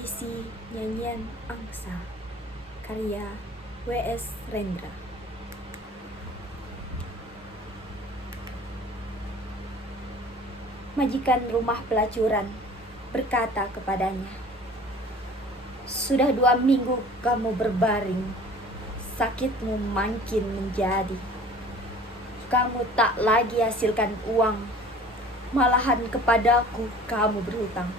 Puisi Nyanyian Angsa karya W.S. Rendra. Majikan rumah pelacuran berkata kepadanya, "Sudah 2 minggu kamu berbaring, sakitmu makin menjadi. Kamu tak lagi hasilkan uang, malahan kepadaku kamu berhutang.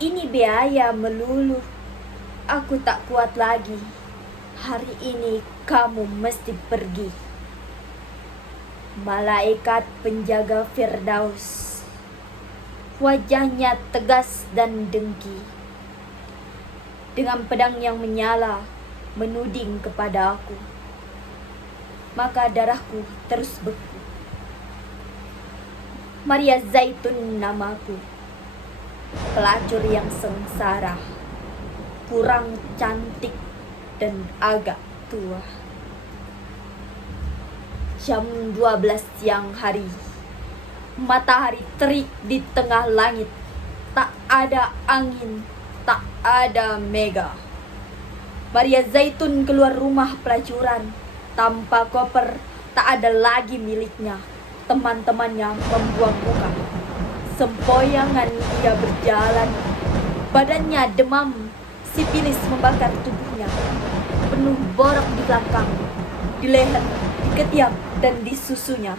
Ini biaya melulu, aku tak kuat lagi. Hari ini kamu mesti pergi." Malaikat penjaga Firdaus, wajahnya tegas dan dengki, dengan pedang yang menyala menuding kepada aku. Maka darahku terus beku. Maria Zaitun namaku, pelacur yang sengsara, kurang cantik dan agak tua. Jam 12 siang hari, matahari terik di tengah langit, tak ada angin, tak ada mega. Maria Zaitun keluar rumah pelacuran tanpa koper, tak ada lagi miliknya. Teman-temannya membuang muka. Sempoyangan ia berjalan, badannya demam, sipilis membakar tubuhnya, penuh borok di belakang, di leher, di ketiak, dan di susunya.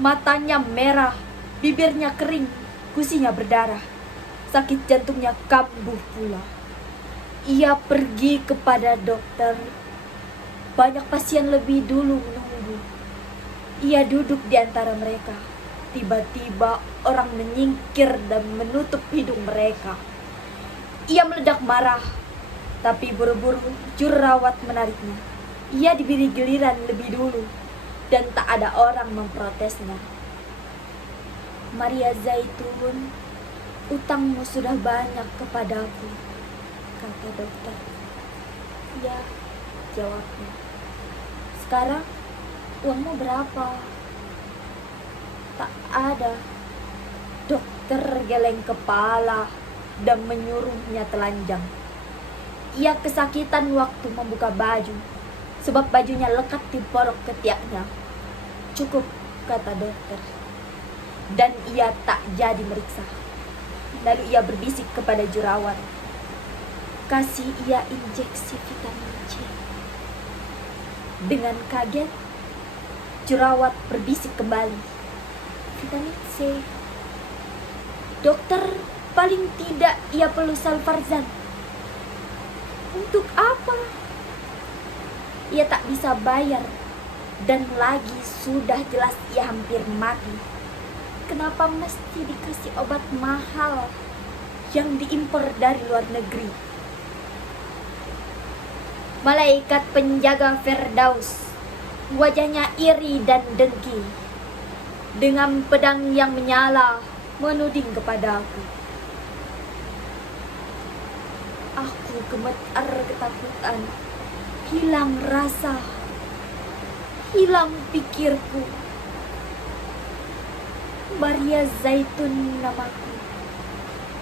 Matanya merah, bibirnya kering, gusinya berdarah, sakit jantungnya kambuh pula. Ia pergi kepada dokter. Banyak pasien lebih dulu menunggu. Ia duduk di antara mereka. Tiba-tiba orang menyingkir dan menutup hidung mereka. Ia meledak marah, tapi buru-buru jurawat menariknya. Ia diberi giliran lebih dulu, dan tak ada orang memprotesnya. "Maria Zaitun, utangmu sudah banyak kepadaku," kata dokter. "Ya," jawabnya. "Sekarang uangmu berapa?" "Tak ada." Dokter geleng kepala dan menyuruhnya telanjang. Ia kesakitan waktu membuka baju, sebab bajunya lekat di borok ketiaknya. "Cukup," kata dokter. Dan ia tak jadi meriksa. Lalu ia berbisik kepada jurawat, "Kasih ia injeksi vitamin C." Dengan kaget, jurawat berbisik kembali, "Vitamin C? Dokter, paling tidak ia perlu salvarzan." "Untuk apa?" "Ia tak bisa bayar, dan lagi sudah jelas ia hampir mati. Kenapa mesti dikasih obat mahal yang diimpor dari luar negeri?" Malaikat penjaga Firdaus, wajahnya iri dan dengki, dengan pedang yang menyala menuding kepada aku. Aku gemetar ketakutan, hilang rasa, hilang pikirku. Maria Zaitun namaku,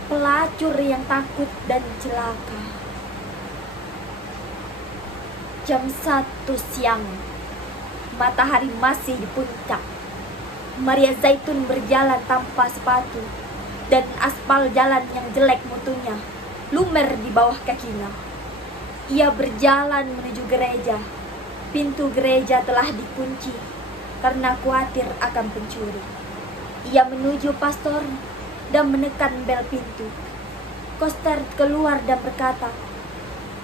pelacur yang takut dan celaka. Jam 1 siang, matahari masih di puncak. Maria Zaitun berjalan tanpa sepatu, dan aspal jalan yang jelek mutunya lumer di bawah kakinya. Ia berjalan menuju gereja. Pintu gereja telah dikunci karena khawatir akan pencuri. Ia menuju pastor dan menekan bel pintu. Koster keluar dan berkata,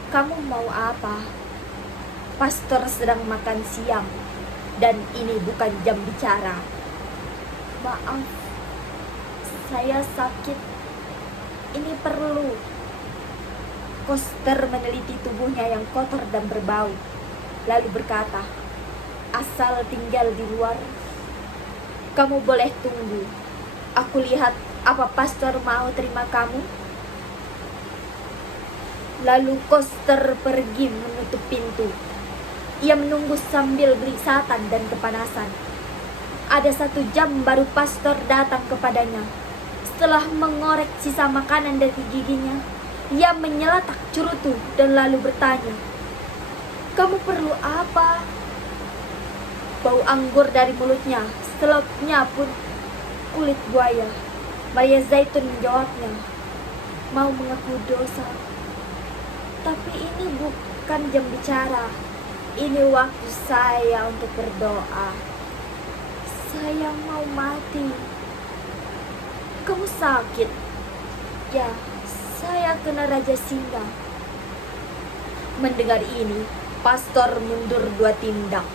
"Kamu mau apa?" Pastor sedang makan siang, dan ini bukan jam bicara. "Maaf, saya sakit. Ini perlu." Koster meneliti tubuhnya yang kotor dan berbau, lalu berkata, "Asal tinggal di luar, kamu boleh tunggu. Aku lihat apa pastor mau terima kamu." Lalu koster pergi menutup pintu. Ia menunggu sambil gelisatan dan kepanasan. Ada 1 jam baru pastor datang kepadanya. Setelah mengorek sisa makanan dari giginya, ia menyeletak cerutu dan lalu bertanya, "Kamu perlu apa?" Bau anggur dari mulutnya, selotnya pun kulit buaya. Maria Zaitun menjawabnya, "Mau mengaku dosa. Tapi ini bukan jam bicara. Ini waktu saya untuk berdoa. Saya mau mati." "Kamu sakit?" "Ya, saya kena Raja Singa." Mendengar ini, pastor mundur 2 tindak.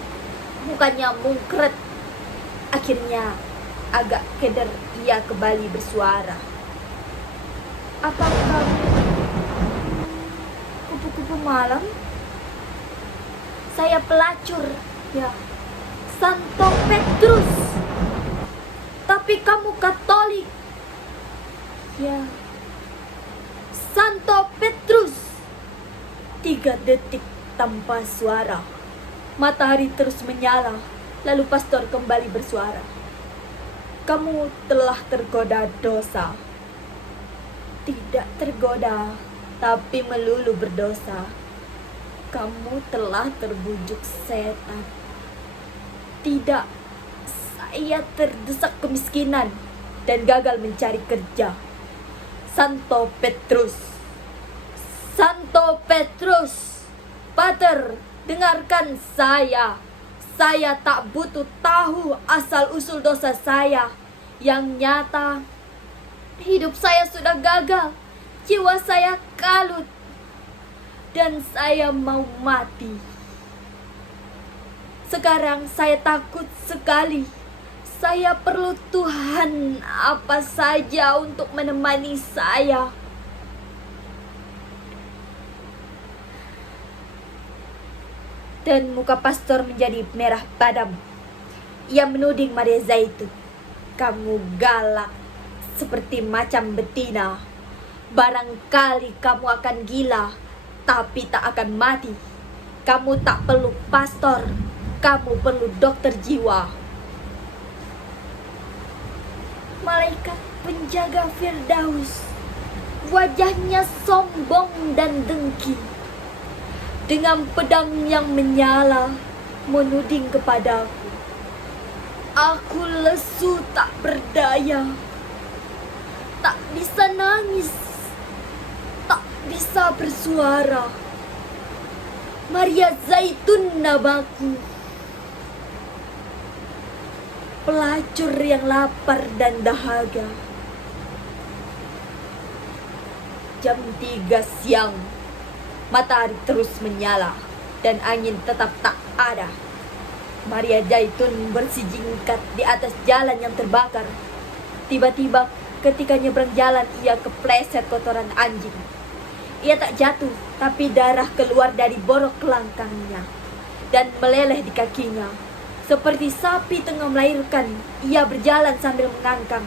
Mukanya mungkret. Akhirnya agak keder ia kembali bersuara, "Apa kamu kupu-kupu malam?" "Saya pelacur, ya, Santo Petrus." "Tapi kamu Katolik." "Ya, Santo Petrus." 3 detik tanpa suara. Matahari terus menyala. Lalu pastor kembali bersuara, "Kamu telah tergoda dosa." "Tidak tergoda, tapi melulu berdosa. Kamu telah terbujuk setan." "Tidak, saya terdesak kemiskinan dan gagal mencari kerja." "Santo Petrus, Santo Petrus, Pater, dengarkan saya. Saya tak butuh tahu asal-usul dosa saya. Yang nyata, hidup saya sudah gagal. Jiwa saya kalut. Dan saya mau mati. Sekarang saya takut sekali. Saya perlu Tuhan apa saja untuk menemani saya." Dan muka pastor menjadi merah padam. Ia menuding Maria Zaitun, "Kamu galak seperti macam betina. Barangkali kamu akan gila, tapi tak akan mati. Kamu tak perlu pastor, kamu perlu dokter jiwa." Malaikat penjaga Firdaus, wajahnya sombong dan dengki, dengan pedang yang menyala menuding kepadaku. Aku lesu tak berdaya, tak bisa nangis, tak bisa bersuara. Maria Zaitun namaku, pelacur yang lapar dan dahaga. Jam 3 siang. Matahari terus menyala dan angin tetap tak ada. Maria Zaitun bersijingkat di atas jalan yang terbakar. Tiba-tiba ketika nyebrang jalan, ia kepleset kotoran anjing. Ia tak jatuh, tapi darah keluar dari borok kelangkangnya dan meleleh di kakinya. Seperti sapi tengah melahirkan, ia berjalan sambil mengangkang.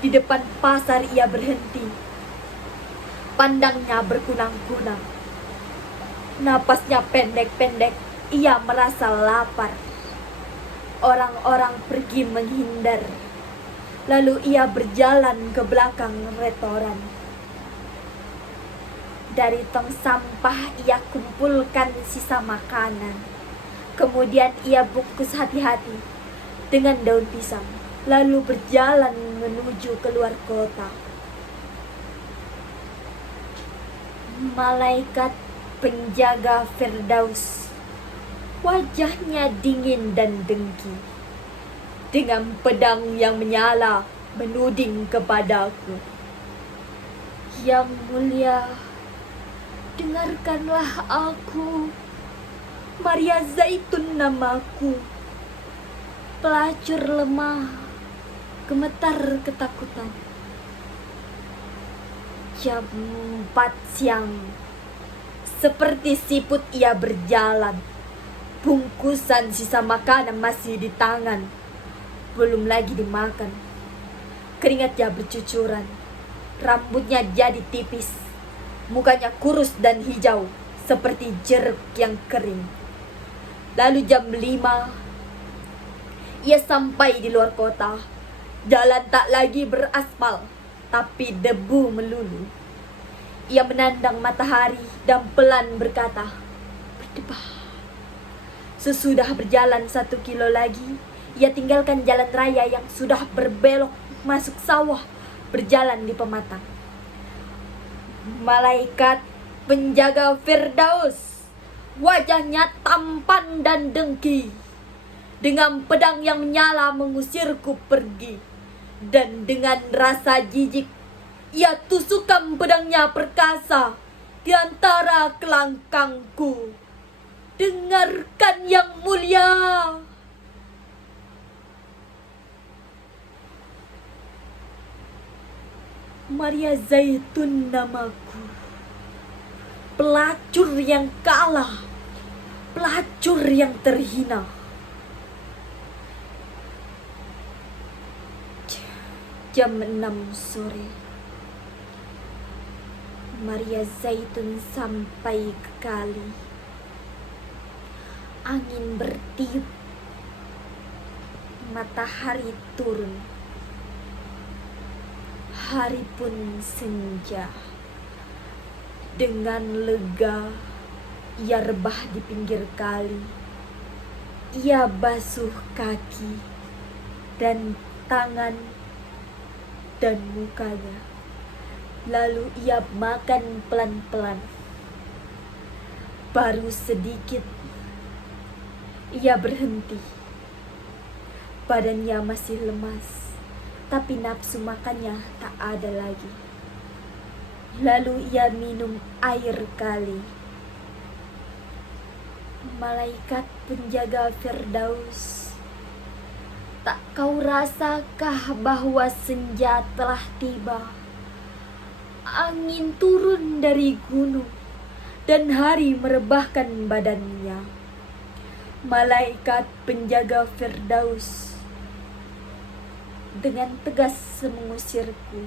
Di depan pasar ia berhenti. Pandangnya berkunang-kunang. Napasnya pendek-pendek, ia merasa lapar. Orang-orang pergi menghindar. Lalu ia berjalan ke belakang restoran. Dari tong sampah ia kumpulkan sisa makanan. Kemudian ia bungkus hati-hati dengan daun pisang. Lalu berjalan menuju keluar kota. Malaikat penjaga Firdaus, wajahnya dingin dan dengki, dengan pedang yang menyala menuding kepadaku. "Yang mulia, dengarkanlah aku. Maria Zaitun namaku, pelacur lemah, gemetar ketakutan." Jam 4 siang. Seperti siput ia berjalan. Bungkusan sisa makanan masih di tangan, belum lagi dimakan. Keringatnya bercucuran. Rambutnya jadi tipis. Mukanya kurus dan hijau seperti jeruk yang kering. Lalu jam 5, ia sampai di luar kota. Jalan tak lagi beraspal. tapi debu melulu. Ia menandang matahari dan pelan berkata, "Berdebar." Sesudah berjalan 1 kilo lagi, ia tinggalkan jalan raya yang sudah berbelok masuk sawah, berjalan di pematang. Malaikat penjaga Firdaus, wajahnya tampan dan dengki, dengan pedang yang menyala mengusirku pergi. Dan dengan rasa jijik, ia tusukkan pedangnya perkasa di antara kelangkangku. Dengarkan yang mulia. Maria Zaitun namaku, pelacur yang kalah, pelacur yang terhina. Jam 6 sore, Maria Zaitun sampai ke kali. Angin bertiup, matahari turun. Hari pun senja. Dengan lega, ia rebah di pinggir kali. Ia basuh kaki dan tangan dan mukanya. Lalu ia makan pelan-pelan. Baru sedikit ia berhenti. Badannya masih lemas, tapi nafsu makannya tak ada lagi. Lalu ia minum air kali. Malaikat penjaga Firdaus, tak kau rasakah bahwa senja telah tiba? Angin turun dari gunung dan hari merebahkan badannya. Malaikat penjaga Firdaus dengan tegas mengusirku.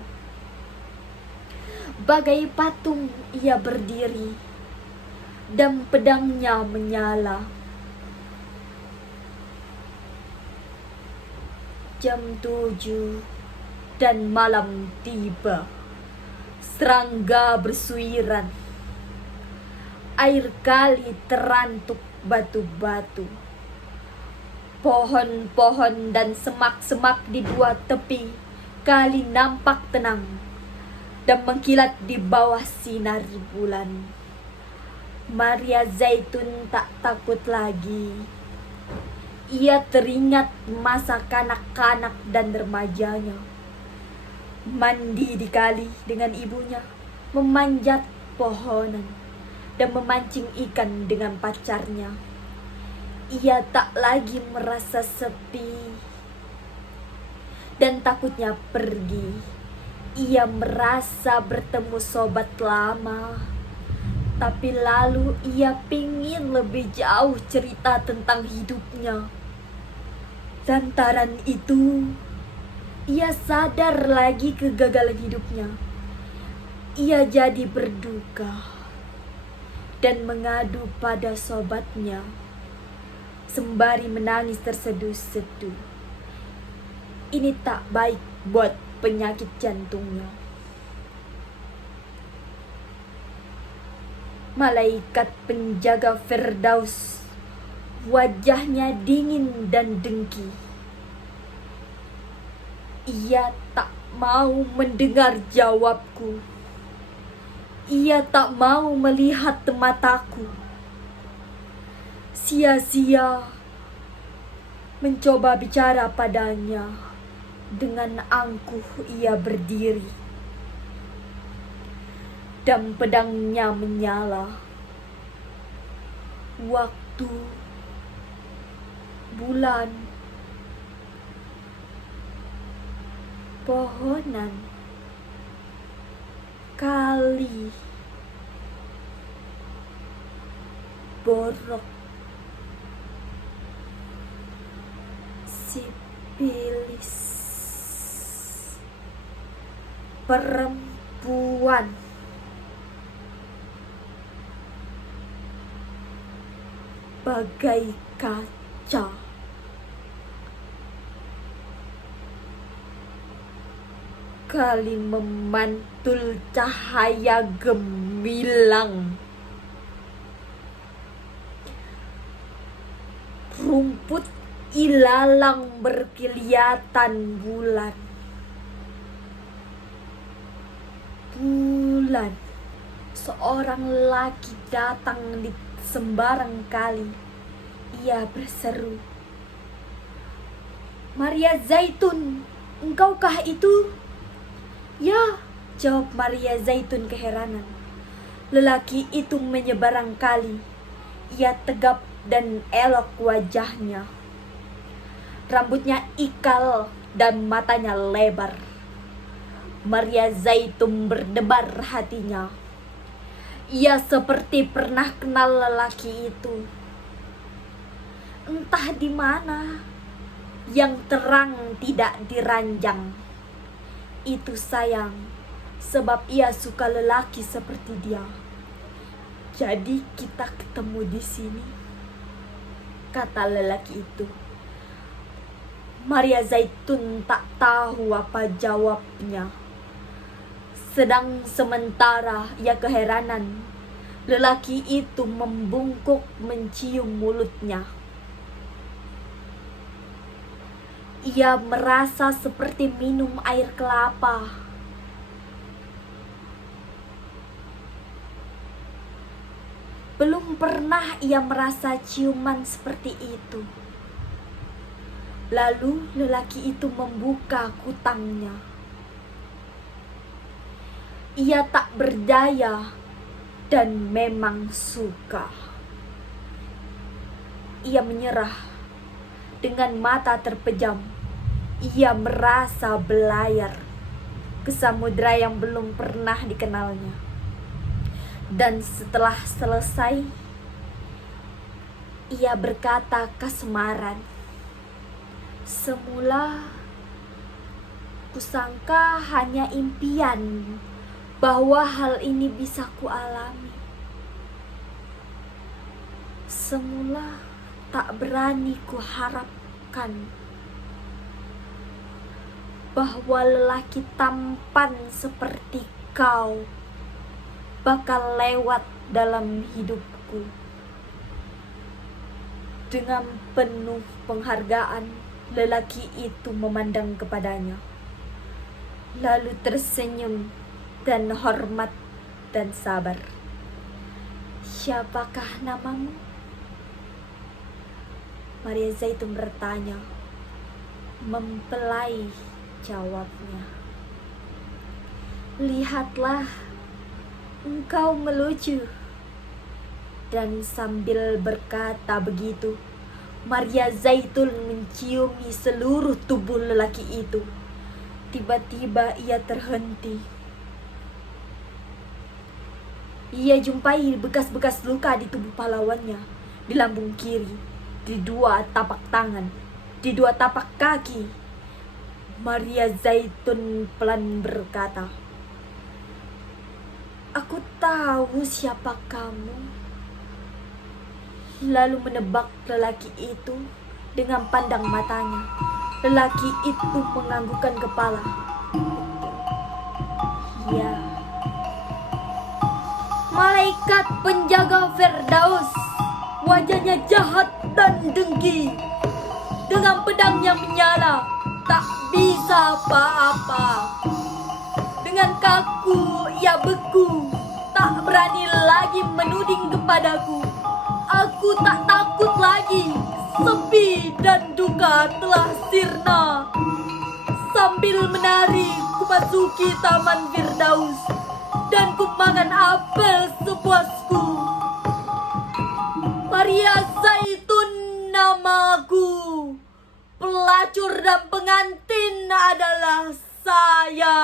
Bagai patung ia berdiri dan pedangnya menyala. Jam 7 dan malam tiba. Serangga bersuiran. Air kali terantuk batu-batu. Pohon-pohon dan semak-semak di dua tepi kali nampak tenang dan mengkilat di bawah sinar bulan. Maria Zaitun tak takut lagi. Ia teringat masa kanak-kanak dan remajanya. Mandi di kali dengan ibunya, memanjat pohonan dan memancing ikan dengan pacarnya. Ia tak lagi merasa sepi dan takutnya pergi. Ia merasa bertemu sobat lama, tapi lalu ia pingin lebih jauh cerita tentang hidupnya. Lantaran itu, ia sadar lagi kegagalan hidupnya. Ia jadi berduka dan mengadu pada sobatnya, sembari menangis terseduh-seduh. Ini tak baik buat penyakit jantungnya. Malaikat penjaga Firdaus, wajahnya dingin dan dengki. Ia tak mau mendengar jawabku. Ia tak mau melihat mataku. Sia-sia mencoba bicara padanya. Dengan angkuh ia berdiri dan pedangnya menyala. Waktu, bulan, pohonan, kali, borok, sipilis, perempuan, bagai kaca, kali memantul cahaya gemilang. Rumput ilalang berkelihatan bulan. Seorang lelaki datang di sembarang kali. Ia berseru, "Maria Zaitun, engkaukah itu?" "Ya," jawab Maria Zaitun keheranan. Lelaki itu menyeberang kali. Ia tegap dan elok wajahnya. Rambutnya ikal dan matanya lebar. Maria Zaitun berdebar hatinya. Ia seperti pernah kenal lelaki itu. Entah di mana, yang terang tidak diranjang. Itu sayang, sebab ia suka lelaki seperti dia. "Jadi kita ketemu di sini," kata lelaki itu. Maria Zaitun tak tahu apa jawabnya. Sedang sementara ia keheranan, lelaki itu membungkuk mencium mulutnya. Ia merasa seperti minum air kelapa. Belum pernah ia merasa ciuman seperti itu. Lalu lelaki itu membuka kutangnya. Ia tak berdaya dan memang suka. Ia menyerah. Dengan mata terpejam, ia merasa belayar ke samudera yang belum pernah dikenalnya. Dan setelah selesai, ia berkata kasmaran, "Semula kusangka hanya impian bahwa hal ini bisa kualami. Semula tak berani kuharapkan bahwa lelaki tampan seperti kau bakal lewat dalam hidupku." Dengan penuh penghargaan, lelaki itu memandang kepadanya, lalu tersenyum dan hormat dan sabar. "Siapakah namamu?" Maria Zaitun bertanya. "Mempelai," jawabnya. "Lihatlah, engkau melucu." Dan sambil berkata begitu, Maria Zaitun menciumi seluruh tubuh lelaki itu. Tiba-tiba ia terhenti. Ia jumpai bekas-bekas luka di tubuh pahlawannya, di lambung kiri, di dua tapak tangan, di dua tapak kaki. Maria Zaitun pelan berkata, "Aku tahu siapa kamu." Lalu menebak lelaki itu dengan pandang matanya. Lelaki itu menganggukkan kepala. "Ya, malaikat penjaga Firdaus. Wajahnya jahat dan dengki. Dengan pedangnya menyala, tak bisa apa-apa. Dengan kaku ia beku, tak berani lagi menuding kepadaku. Aku tak takut lagi, sepi dan duka telah sirna. Sambil menari kumasuki taman Firdaus, dan kumakan apel sepuasku. Maria Zaitun namaku. Pelacur dan pengantin adalah saya."